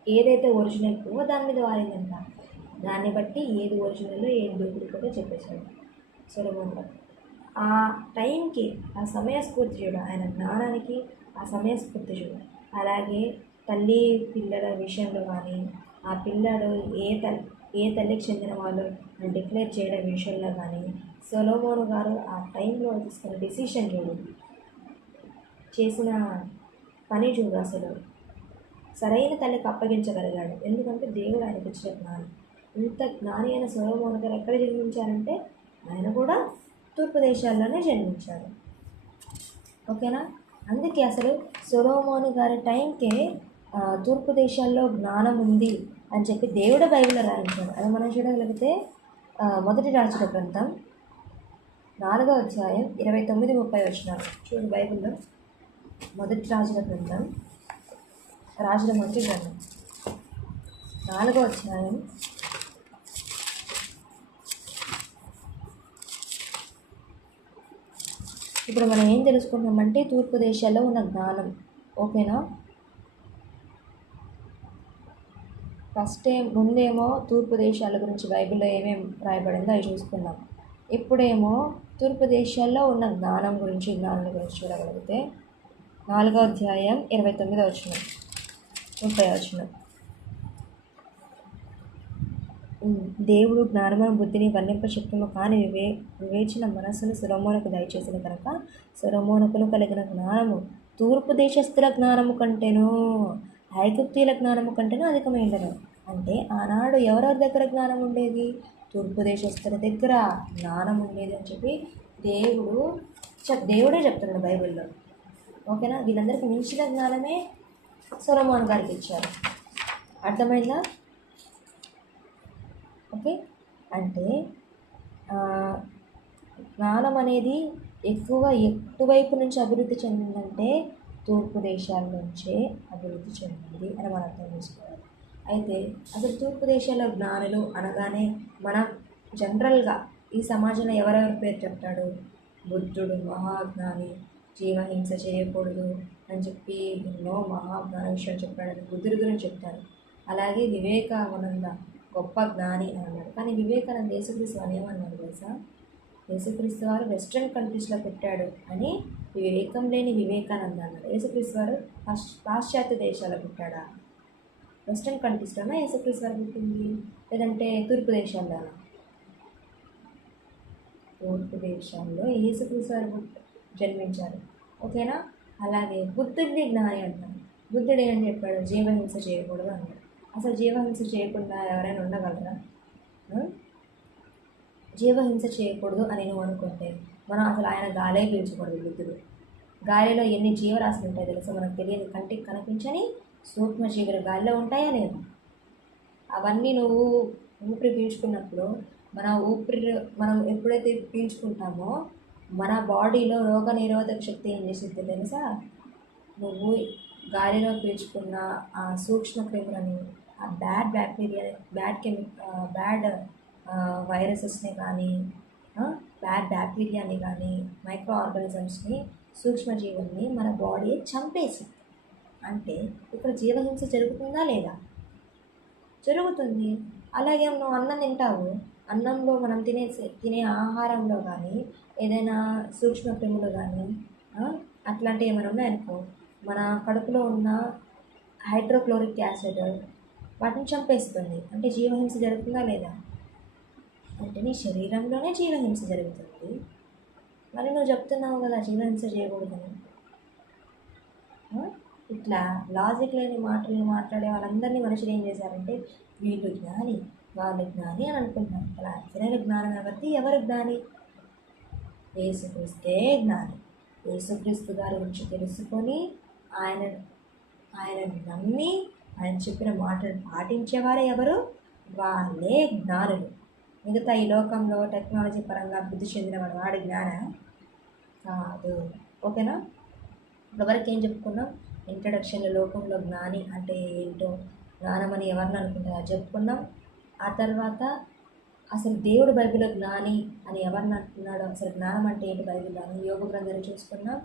ఏదైతే ఒరిజినల్ పువ్వో దాని మీద వాలిందంట. దాన్ని బట్టి ఏది ఒరిజినల్ ఏది డూప్లికేటో చెప్పేశాడు సొలొమోను గారు. ఆ టైంకి ఆ సమయస్ఫూర్తి చూడు, ఆయన జ్ఞానానికి ఆ సమయస్ఫూర్తి చూడు. అలాగే తల్లి పిల్లల విషయంలో కానీ, ఆ పిల్లలు ఏ తల్లికి చెందిన వాళ్ళు డిక్లేర్ చేయడం విషయంలో కానీ సొలొమోను గారు ఆ టైంలో తీసుకున్న డిసిషన్ చూడు, చేసిన పని చూడు. అసలు సరైన తల్లికి అప్పగించగలిగాడు. ఎందుకంటే దేవుడు ఆయనకు ఇచ్చిన జ్ఞానం. ఇంత జ్ఞాని అయిన సొలొమోను గారు ఎక్కడ జన్మించారంటే ఆయన కూడా తూర్పు దేశాల్లోనే జన్మించారు. ఓకేనా? అందుకే అసలు సొలొమోను గారి టైంకే తూర్పు దేశాల్లో జ్ఞానం ఉంది అని చెప్పి దేవుడే బైబిల్లో రాయించాడు. అది మనం చూడగలిగితే మొదటి రాజుల గ్రంథం 4వ అధ్యాయం 29-30 వచనాలు చూడు బైబిల్లో. మొదటి రాజుల గ్రంథం, రాజుల మొదటి గ్రంథం 4వ అధ్యాయం ఇప్పుడు మనం ఏం తెలుసుకున్నామంటే తూర్పు దేశాల్లో ఉన్న జ్ఞానం. ఓకేనా? ముందేమో తూర్పు దేశాల గురించి బైబిల్లో ఏమేమి రాయబడిందో అవి చూసుకుందాం. ఇప్పుడేమో తూర్పు దేశాల్లో ఉన్న జ్ఞానం గురించి చూడగలిగితే 4వ అధ్యాయం 29వ వచనం, 30వ వచనం. దేవుడు జ్ఞానమును బుద్ధిని వర్ణింప శక్యము కాని వివేచన మనస్సును సొలొమోనుకు దయచేసిన కనుక సొలొమోనుకును కలిగిన జ్ఞానము తూర్పు దేశస్థుల జ్ఞానము కంటేనూ ఐగుప్తీయుల జ్ఞానము కంటేనూ అధికమైందను. అంటే ఆనాడు ఎవరెవరి దగ్గర జ్ఞానం ఉండేది? తూర్పు దేశస్థుల దగ్గర జ్ఞానం ఉండేది అని చెప్పి దేవుడే చెప్తున్నాడు బైబిల్లో. ఓకేనా? వీళ్ళందరికీ మించిన జ్ఞానమే సొలొమోను గారికి ఇచ్చారు. అర్థమైందా? ఓకే. అంటే జ్ఞానం అనేది ఎటువైపు నుంచి అభివృద్ధి చెందిందంటే తూర్పు దేశాల నుంచే అభివృద్ధి చెందింది అని మనం అర్థం చేసుకోవాలి. అయితే అసలు తూర్పు దేశాల జ్ఞానులు అనగానే మనం జనరల్గా ఈ సమాజంలో ఎవరెవరి పేరు చెప్తాడు? బుద్ధుడు మహాజ్ఞాని, జీవహింస చేయకూడదు అని చెప్పి ఎన్నో మహాజ్ఞాన విషయాలు చెప్పాడని బుద్ధుడి గురించి చెప్తారు. అలాగే వివేకానంద గొప్ప జ్ఞాని అని అన్నాడు. కానీ వివేకానంద యేసుక్రీస్తు వారు ఏమన్నాడు తెలుసా? యేసుక్రీస్తు వారు వెస్ట్రన్ కంట్రీస్లో పుట్టాడు అని వివేకం లేని వివేకానంద అన్నాడు. యేసుక్రీస్తు వారు పాశ్చాత్య దేశాల్లో పుట్టాడా? వెస్ట్రన్ కంట్రీస్లోనా యేసుక్రీస్తు వారు పుట్టింది, లేదంటే తూర్పు దేశాల్లోనా? తూర్పు దేశాల్లో యేసుక్రీస్తు వారు జన్మించారు. ఓకేనా? అలాగే బుద్ధుడిని జ్ఞాని అంటారు. బుద్ధుడు ఏమని చెప్పాడు? జీవహింస చేయకూడదు అన్నాడు. అసలు జీవహింస చేయకుండా ఎవరైనా ఉండగలరా? జీవహింస చేయకూడదు అని నువ్వు అనుకుంటే మనం అసలు ఆయన గాలే పీల్చకూడదు. బుద్ధుడు గాలిలో ఎన్ని జీవరాశులు ఉంటాయి తెలుసా? మనకు తెలియదు, కంటికి కనిపించని సూక్ష్మజీవులు గాలిలో ఉంటాయా లేదా? అవన్నీ నువ్వు ఊపిరి పీల్చుకున్నప్పుడు మనం ఎప్పుడైతే పీల్చుకుంటామో మన బాడీలో రోగ నిరోధక శక్తి ఏం చేసిద్ది తెలుసా? నువ్వు గాలిలో పీల్చుకున్న ఆ సూక్ష్మ క్రిములని, ఆ బ్యాడ్ బ్యాక్టీరియా, బ్యాడ్ వైరసెస్ని కానీ, బ్యాడ్ బ్యాక్టీరియాని కానీ, మైక్రో ఆర్గానిజమ్స్ని, సూక్ష్మజీవుల్ని మన బాడీ చంపేసి. అంటే ఇక్కడ జీవహింస జరుగుతుందా లేదా? జరుగుతుంది. అలాగే నువ్వు అన్నం తింటావు, అన్నంలో మనం తినే ఆహారంలో కానీ ఏదైనా సూక్ష్మ క్రిములు కానీ అట్లాంటివి ఏమైనా ఉన్నాయనుకో, మన కడుపులో ఉన్న హైడ్రోక్లోరిక్ యాసిడ్ వాటిని చంపేస్తుంది. అంటే జీవహింస జరుగుతుందా లేదా? అంటే నీ శరీరంలోనే జీవహింస జరుగుతుంది, మరి నువ్వు చెప్తున్నావు కదా జీవహింస చేయకూడదని. ఇట్లా లాజిక్ లేని మాటలు మాట్లాడే వాళ్ళందరినీ మనుషులు ఏం చేశారంటే వీళ్ళు జ్ఞాని, వాళ్ళు జ్ఞాని అని అనుకుంటున్నారు. అలా అసలైన జ్ఞానం ఎవరు జ్ఞాని? యేసుక్రీస్తే జ్ఞాని. యేసుక్రీస్తు గారి గురించి తెలుసుకొని ఆయన నమ్మి ఆయన చెప్పిన మాటలు పాటించేవారే ఎవరు? వాళ్ళే జ్ఞానులు. మిగతా ఈ లోకంలో టెక్నాలజీ పరంగా అభివృద్ధి చెందిన వాడి జ్ఞానం కాదు. ఓకేనా? ఇప్పటివరకు ఏం చెప్పుకున్నాం? ఇంట్రడక్షన్లో లోకంలో జ్ఞాని అంటే ఏంటో, జ్ఞానం అని ఎవరిని అనుకుంటారో చెప్పుకున్నాం. ఆ తర్వాత అసలు దేవుడు బైబిల్లో జ్ఞాని అని ఎవరిని అంటున్నాడో, అసలు జ్ఞానం అంటే ఏంటి బైబిల్లో అని యోగ గ్రంథాలు చూసుకున్నాం.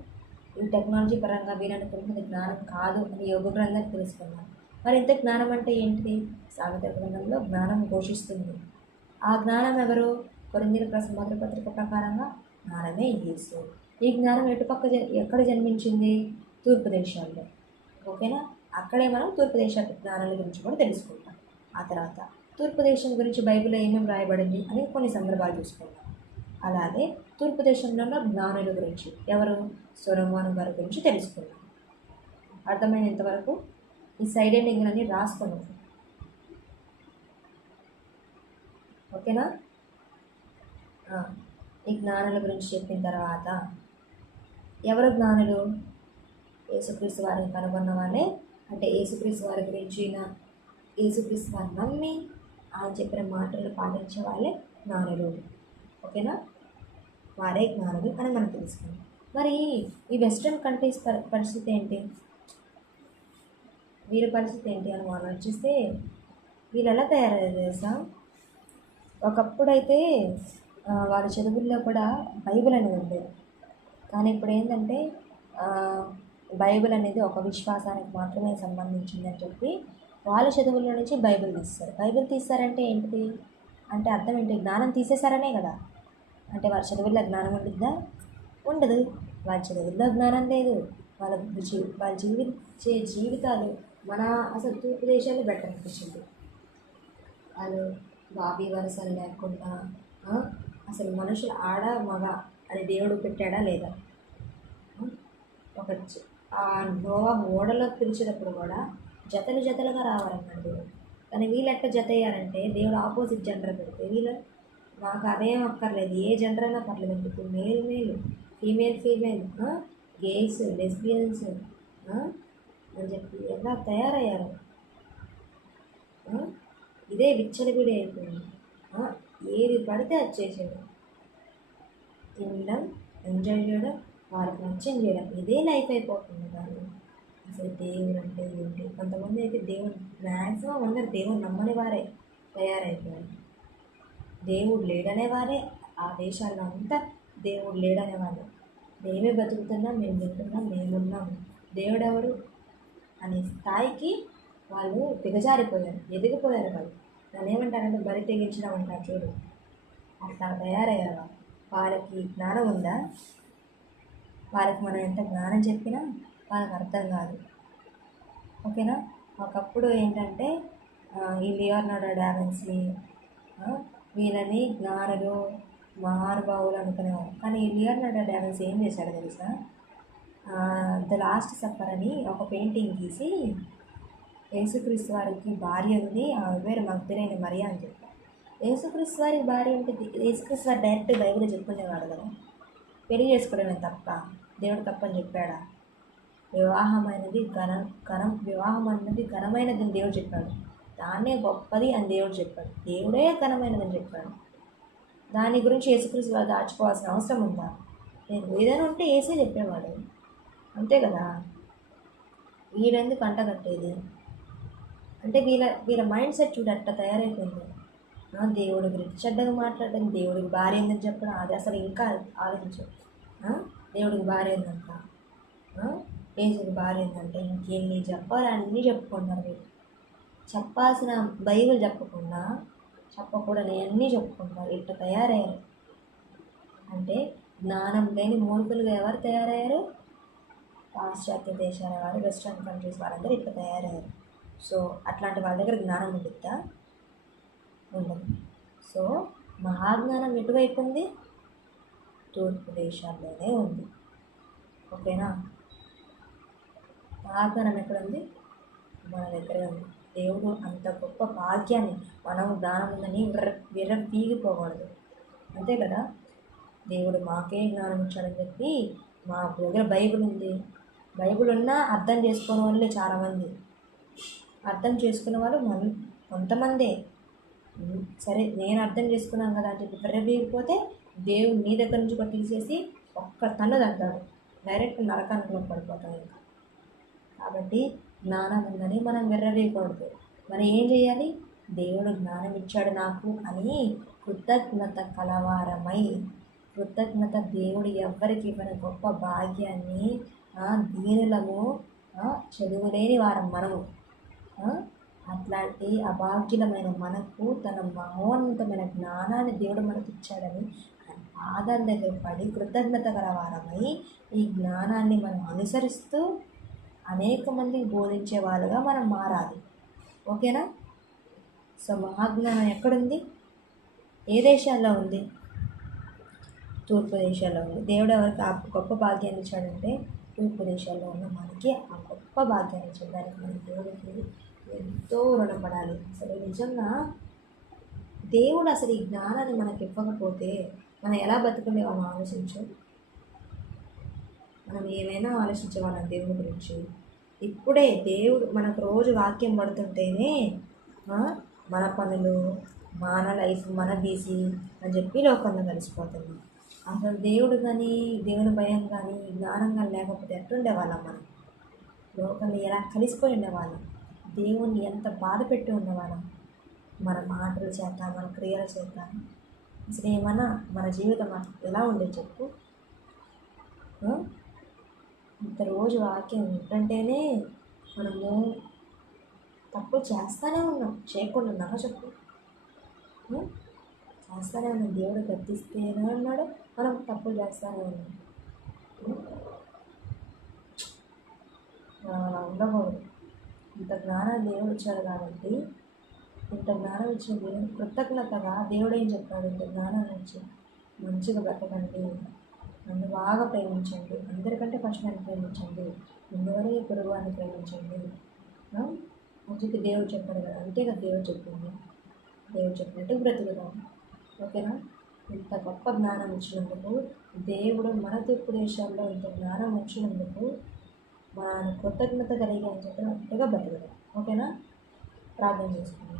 ఈ టెక్నాలజీ పరంగా వీరనుకుంటున్నది జ్ఞానం కాదు అని యోగ గ్రంథాలు తెలుసుకున్నాం. మరి ఇంత జ్ఞానం అంటే ఏంటిది? సామెత గ్రంథంలో జ్ఞానం ఘోషిస్తుంది. ఆ జ్ఞానం ఎవరు? కొరింథీయులకు రాసిన మొదటి పత్రిక ప్రకారంగా జ్ఞానమే యేసు. ఈ జ్ఞానం ఎక్కడ జన్మించింది? తూర్పు దేశాల్లో. ఓకేనా? అక్కడే మనం తూర్పు దేశ జ్ఞానాల గురించి కూడా తెలుసుకుంటాం. ఆ తర్వాత తూర్పు దేశం గురించి బైబిల్లో ఏమేమి రాయబడింది అని కొన్ని సందర్భాలు చూసుకుంటాం. అలాగే తూర్పు దేశంలో జ్ఞానుల గురించి ఎవరు? సొలొమోను గారి గురించి తెలుసుకుందాం. అర్థమైనంతవరకు ఈ సైడ్ ఎండింగ్ అన్ని రాసుకున్నాం. ఓకేనా? ఈ జ్ఞానుల గురించి చెప్పిన తర్వాత ఎవరు జ్ఞానులు? యేసుక్రీస్తు వారిని కనుగొన్న వాళ్ళే. అంటే యేసుక్రీస్తు వారి గురించి యేసుక్రీస్తు వారిని నమ్మి ఆయన చెప్పిన మాటలు పాటించే వాళ్ళే జ్ఞానులు. ఓకేనా? వారే జ్ఞానులు అని మనం తెలుసుకుందాం. మరి ఈ వెస్ట్రన్ కంట్రీస్ పరిస్థితి ఏంటి? వీరి పరిస్థితి ఏంటి అని మనం ఆలోచిస్తే వీళ్ళు ఎలా తయారయ్యారు తెలుసా? ఒకప్పుడైతే వాళ్ళ చదువుల్లో కూడా బైబిల్ అనేది ఉండేది. కానీ ఇప్పుడు ఏంటంటే బైబిల్ అనేది ఒక విశ్వాసానికి మాత్రమే సంబంధించిందని చెప్పి వాళ్ళ చదువుల్లో నుంచి బైబిల్ తీస్తారు. బైబిల్ తీస్తారంటే ఏంటిది? అంటే అర్థం ఏంటి? జ్ఞానం తీసేశారనే కదా. అంటే వాళ్ళ చదువుల్లో జ్ఞానం ఉండిద్దా? ఉండదు. వాళ్ళ చదువుల్లో జ్ఞానం లేదు. వాళ్ళ జీవించే జీవితాలు మన అసలు తూర్పు దేశాలు బెటర్ అనిపించింది. వాళ్ళు బాబీ వరసలు లేకుండా అసలు మనుషులు ఆడ మగ అని దేవుడు పెట్టాడా లేదా? ఒక ఆ నోవా ఓడలో పిలిచేటప్పుడు కూడా జతలు జతలుగా రావాలన్నాడు దేవుడు. కానీ వీళ్ళెట్ట జత అయ్యారంటే దేవుడు ఆపోజిట్ జెండర్ పెడితే వీళ్ళు మాకు అదేం అక్కర్లేదు, ఏ జెండర్ అయినా పర్లేదు, ఇప్పుడు male male, female female, gays lesbians అని చెప్పి ఎలా తయారయ్యారు. ఇదే విచ్చలవిడి అయిపోయింది. ఏది పడితే అది చేసేయడం, తినడం, ఎంజాయ్ చేయడం, వాళ్ళకి నచ్చింది చేయడం, ఇదే లైఫ్ అయిపోతుంది. కానీ అసలు దేవుడు అంటే ఏంటి? కొంతమంది అయితే దేవుడు మ్యాక్సిమం అందరు దేవుడు నమ్మని వారే తయారైపోయారు. దేవుడు లేడనేవారే ఆ దేశాల్లో అంతా దేవుడు లేడనేవారు. మేమే బతుకుతున్నాం, మేము తింటున్నాం, మేమున్నాం, దేవుడెవరు అనే స్థాయికి వాళ్ళు దిగజారిపోయారు, ఎదిగిపోయారు. వాళ్ళు దాన్ని ఏమంటారంటే బరి తెగించడం అంటారు చూడు, అట్లా తయారయ్యారు. వాళ్ళకి జ్ఞానం ఉందా? వాళ్ళకి మనం ఎంత జ్ఞానం చెప్పినా వాళ్ళకి అర్థం కాదు. ఓకేనా? ఒకప్పుడు ఏంటంటే ఈ లియోనార్డో డావిన్సీ వీళ్ళని జ్ఞానులు మహానుభావులు అనుకునేవారు. కానీ ఈ లియోనార్డో డావిన్సీ ఏం చేశాడో తెలుసా? ద లాస్ట్ సప్పర్ అని ఒక పెయింటింగ్ గీసి యేసుక్రీస్తు వారికి భార్య ఉంది, ఆమె పేరు మగ్దలేని మరియా అని చెప్పారు. యేసుక్రీస్తు వారికి భార్య అంటే యేసుక్రీస్తు వారు డైరెక్ట్ బైబిల్లో చెప్పుకునేవాడు కదా. పెళ్లి చేసుకోవడమే తప్ప, దేవుడు తప్పని చెప్పాడా? వివాహం అనేది వివాహం అన్నది ఘనమైనది అని దేవుడు చెప్పాడు. దాన్నే గొప్పది అని దేవుడు చెప్పాడు. దేవుడే ఘనమైనదని చెప్పాడు. దాని గురించి యేసుక్రీస్తు వారు దాచుకోవాల్సిన అవసరం ఉందా? నేను ఏదైనా ఉంటే ఏసే చెప్పేవాడు, అంతే కదా. వీడెందుకు అంటగట్టేది? అంటే వీళ్ళ మైండ్ సెట్ చూడు అట్లా తయారైపోయింది. దేవుడి గురించి చెడ్డగా మాట్లాడడం, దేవుడికి భార్య ఏందని చెప్పడం, అది అసలు ఇంకా ఆలోచించు. దేవుడికి భార్య ఏందంట, ఏసుకి భార్య ఏంటంటే ఇంకెన్ని చెప్పాలి అన్నీ చెప్పుకున్నారు. మీరు చెప్పాల్సిన బైబిల్ చెప్పకూడని అన్నీ చెప్పుకుంటారు. ఇట్లా తయారయ్యారు. అంటే జ్ఞానం లేని మూర్ఖులుగా ఎవరు తయారయ్యారు? పాశ్చాత్య దేశాల వారు, వెస్ట్రన్ కంట్రీస్ వాళ్ళందరూ ఇట్లా తయారయ్యారు. సో అట్లాంటి వాళ్ళ దగ్గర జ్ఞానం ఉండిద్దా? ఉండదు. సో మహాజ్ఞానం ఎటువైపు ఉంది? తూర్పు దేశాల్లోనే ఉంది. ఓకేనా? మహాజ్ఞానం ఎక్కడుంది? మన దగ్గరే ఉంది. దేవుడు అంత గొప్ప భాగ్యాన్ని, మనం జ్ఞానం ఉందని విర్రవీగిపోకూడదు, అంతే కదా. దేవుడు మాకే జ్ఞానం ఇచ్చాడని చెప్పి మా దగ్గర బైబిల్ ఉంది, బైబిల్ ఉన్నా అర్థం చేసుకునే వాళ్ళే చాలామంది. అర్థం చేసుకునే వాళ్ళు కొంతమందే. సరే నేను అర్థం చేసుకున్నాను కదా అని చెప్పి విర్రవీగిపోతే దేవుడు నీ దగ్గర నుంచి కూడా తీసేసి ఒక్క తన్ను తగ్గాడు, డైరెక్ట్ నరకానికి పడిపోతాం ఇంకా. కాబట్టి జ్ఞానం ఉందని మనం విర్రవీయకూడదు. మనం ఏం చేయాలి? దేవుడు జ్ఞానం ఇచ్చాడు నాకు అని కృతజ్ఞత కలవారమై, కృతజ్ఞత దేవుడు ఎవ్వరికి ఇవ్వని గొప్ప భాగ్యాన్ని, దీనులము, చదువులేని వారం మనము, అట్లాంటి అభాగ్యులమైన మనకు తన మహోన్నతమైన జ్ఞానాన్ని దేవుడు మనకి ఇచ్చాడని పాదాల దగ్గర పడి కృతజ్ఞత గలవారమై ఈ జ్ఞానాన్ని మనం అనుసరిస్తూ అనేక మందికి బోధించే వాళ్ళుగా మనం మారాలి. ఓకేనా? సో మహాజ్ఞానం ఎక్కడుంది? ఏ దేశాల్లో ఉంది? తూర్పు దేశాల్లో ఉంది. దేవుడు ఎవరికి ఆ గొప్ప భాగ్యాన్ని ఇచ్చాడంటే తూర్పు దేశాల్లో ఉన్న మనకి ఆ గొప్ప భాగ్యాన్ని ఇచ్చాడు. దానికి మనం దేవుడికి ఎంతో రుణపడాలి. అసలు నిజంగా దేవుడు అసలు ఈ జ్ఞానాన్ని మనకి ఇవ్వకపోతే మనం ఎలా బతుకునేవాళ్ళం ఆలోచించు. మనం ఏమైనా ఆలోచించేవాళ్ళం దేవుడి గురించి. ఇప్పుడే దేవుడు మనకు రోజు వాక్యం పడుతుంటేనే మన పనులు, మన లైఫ్, మన బిజీ అని చెప్పి లోకంలో కలిసిపోతున్నాం. అసలు దేవుడు కానీ, దేవుని భయం కానీ, జ్ఞానం కానీ లేకపోతే ఎట్లుండేవాళ్ళం? మనం లోకంలో ఎలా కలిసిపోయి ఉండేవాళ్ళం? దేవుణ్ణి ఎంత బాధ పెట్టి ఉండేవాళ్ళం? మన మాటల చేత, మన క్రియల చేత. అసలు ఏమన్నా మన జీవితం ఎలా ఉండేది చెప్పు? ఇంత రోజు వాక్యం ఏంటంటేనే మనము తప్పులు చేస్తూనే ఉన్నాం, చేయకుండా ఉన్నామా చెప్పు? ఉం? చేస్తూనే ఉన్నాం. దేవుడు గద్దిస్తూనే ఉన్నాడు, మనం తప్పులు చేస్తూనే ఉన్నాం. ఉం? అలా ఉండకూడదు. ఇంత జ్ఞానం దేవుడు ఇచ్చాడు కాబట్టి, ఇంత జ్ఞానం ఇచ్చిన దేవుడు కృతజ్ఞతగా దేవుడు ఏం చెప్పాడు? ఇంత జ్ఞానం ఇచ్చి మంచిగా బ్రతకండి, నన్ను బాగా ప్రేమించండి, అందరికంటే ఫస్ట్ నన్ను ప్రేమించండి, ముందువరే పొరుగు అని ప్రేమించండి. మంచిగా దేవుడు చెప్పాడు కదా, అంతే కదా దేవుడు చెప్పింది. దేవుడు చెప్పినట్టు బ్రతుకుదాం. ఓకేనా? ఇంత గొప్ప జ్ఞానం ఇచ్చినందుకు, దేవుడు మన తూర్పు దేశాల్లో ఇంత జ్ఞానం ఇచ్చినందుకు మన కృతజ్ఞత కలిగి అని చెప్పినట్టుగా బ్రతుకుదాం. ఓకేనా? ప్రార్థన చేసుకుందాం.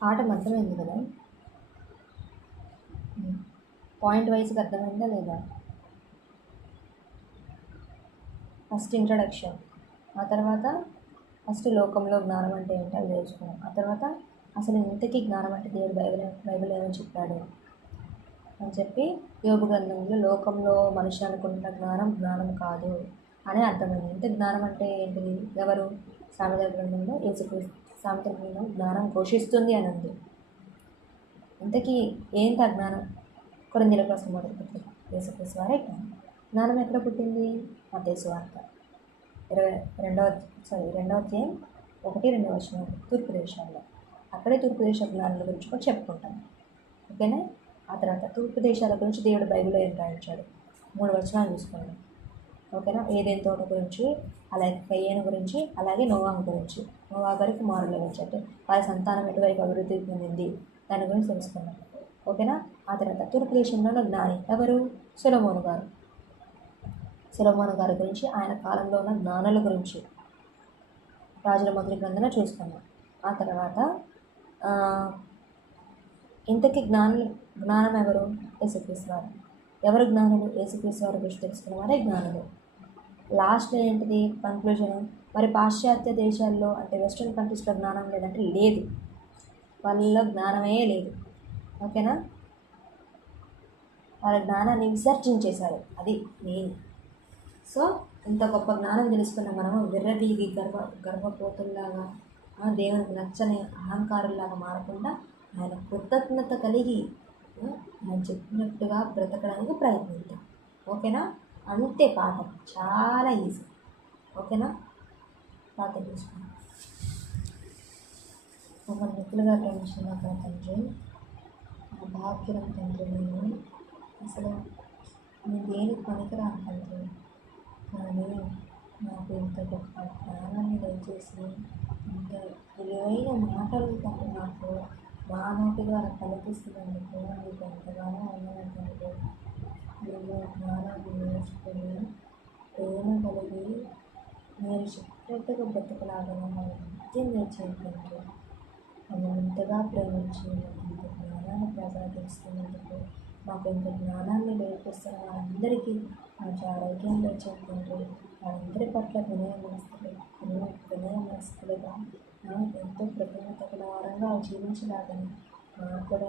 పాఠం అర్థమైంది కదా? పాయింట్ వైజ్గా అర్థమైందా లేదా? ఫస్ట్ ఇంట్రడక్షన్, ఆ తర్వాత ఫస్ట్ లోకంలో జ్ఞానం అంటే ఏంటో అది తెలుసుకున్నాం. ఆ తర్వాత అసలు ఇంతకీ జ్ఞానం అంటే దేవుడు బైబిల్ ఏమని చెప్పాడు అని చెప్పి, యోబు గ్రంథంలో లోకంలో మనిషి అనుకుంటున్న జ్ఞానం కాదు అని అర్థమైంది. ఇంత జ్ఞానం అంటే ఏంటిది? ఎవరు? సామెతల గ్రంథంలో యేసుక్రీస్తు సామెతల గ్రంథం జ్ఞానం ఘోషిస్తుంది అని ఉంది. ఇంతకీ ఏంటి ఆ జ్ఞానం? కొరింథీయులకు రాసిన మొదటి పత్రిక, యేసుక్రీస్తు వారే జ్ఞానం. జ్ఞానం ఎక్కడ పుట్టింది? మత్తయి సువార్త 2వ అధ్యాయం 1-2 వచనాలు, తూర్పు దేశాల్లో. అక్కడే తూర్పు దేశ జ్ఞానాల గురించి కూడా చెప్పుకుంటాం. ఓకేనా? ఆ తర్వాత తూర్పు దేశాల గురించి దేవుడు బైబిల్లో ఏం రాయించాడు? 3 వచనాలు చూసుకున్నాం. ఓకేనా? ఏదైనా తోట గురించి, అలాగే కయ్యేను గురించి, అలాగే నోవాహు గురించి, నోవా గారి కుమారుల గురించి, అంటే వారి సంతానం ఎటువైపు అభివృద్ధి పొందింది దాని గురించి తెలుసుకున్నాం. ఓకేనా? ఆ తర్వాత తూర్పు దేశంలో జ్ఞాని ఎవరు? సొలొమోను గారు. సొలొమోను గారి గురించి, ఆయన కాలంలో ఉన్న జ్ఞానుల గురించి రాజుల మొదటి గ్రంథంలో చూసుకున్నాం. ఆ తర్వాత ఇంతకీ జ్ఞానం ఎవరు? యేసుక్రీస్తు వారు. ఎవరు జ్ఞానులు? యేసుక్రీస్తు వారి గురించి తెలుసుకున్న వారే జ్ఞానులు. లాస్ట్లో ఏంటిది కన్క్లూజన్? మరి పాశ్చాత్య దేశాల్లో అంటే వెస్ట్రన్ కంట్రీస్లో జ్ఞానం లేదంటే లేదు, వాళ్ళలో జ్ఞానమే లేదు. ఓకేనా? వాళ్ళ జ్ఞానాన్ని విసర్జించేశారు, అది మెయిన్. సో ఇంత గొప్ప జ్ఞానం తెలుసుకున్న మనము విర్రవీగి గర్వపోతుల్లాగా, దేవునికి నచ్చని అహంకారుల్లాగా మారకుండా ఆయన కృతజ్ఞత కలిగి ఆయన చెప్పినట్టుగా బ్రతకడానికి ప్రయత్నిద్దాం. ఓకేనా? అంతే పాఠం, చాలా ఈజీ. ఓకేనా? ప్రార్థన చేసుకుందాం. ఒక మిత్రులుగా ప్రేమించిన తండ్రి, నా భాగ్యం తండ్రి, నేను అసలు నేను దేనికి పనికిరాను తండ్రి, కానీ నాకు ఇంత గొప్ప జ్ఞానాన్ని దయచేసి ఇంత విలువైన మాటలు తండ్రి నాకు మా నోటి ద్వారా కల్పిస్తున్నందుకు మీకు ఎంతగానో ఉన్నదంటే, నేను జ్ఞానాన్ని నేర్చుకుని ప్రేమ కలిగి నేను చెప్పినట్టుగా బ్రతకలాగా నిత్యం నేర్చేందుకు నన్ను ఇంతగా ప్రేమించి ఇంత జ్ఞానాన్ని ప్రసాదిస్తున్నందుకు, మాకు ఇంత జ్ఞానాన్ని నేర్పిస్తున్న వారందరికీ మంచి ఆరోగ్యం తెచ్చేందుకు, వారందరి పట్ల వినయ మనస్కులుగా ఎంతో కృతజ్ఞత గల వారంగా జీవించలాగని నాకు కూడా